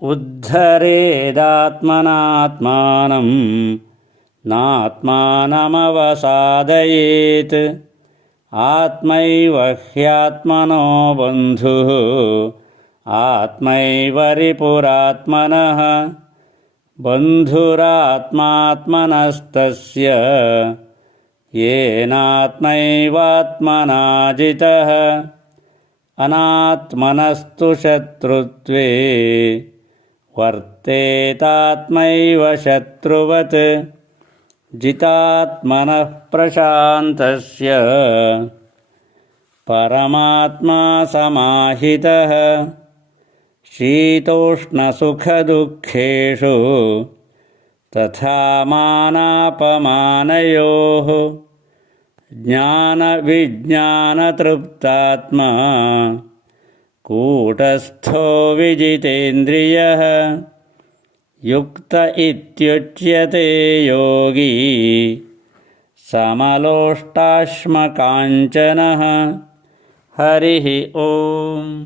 उद्धरेदात्मनात्मानं नात्मानमवसादयेत्। आत्मैव ह्यात्मनो बन्धुः आत्मैव रिपुरात्मनः बन्धुरात्मात्मनस्तस्य येनात्मैवात्मना जितः अनात्मनस्तु शत्रुत्वे वर्तेतात्मैव शत्रुवत्। जितात्मनः प्रशान्तस्य। परमात्मा समाहितः। शीतोष्णसुखदुःखेषु। तथा मानापमानयोः। ज्ञानविज्ञानतृप्तात्मा कूटस्थो विजितेन्द्रियः। युक्त इत्युच्यते योगी। समलोष्टाश्मकाञ्चनः। हरिः ओम्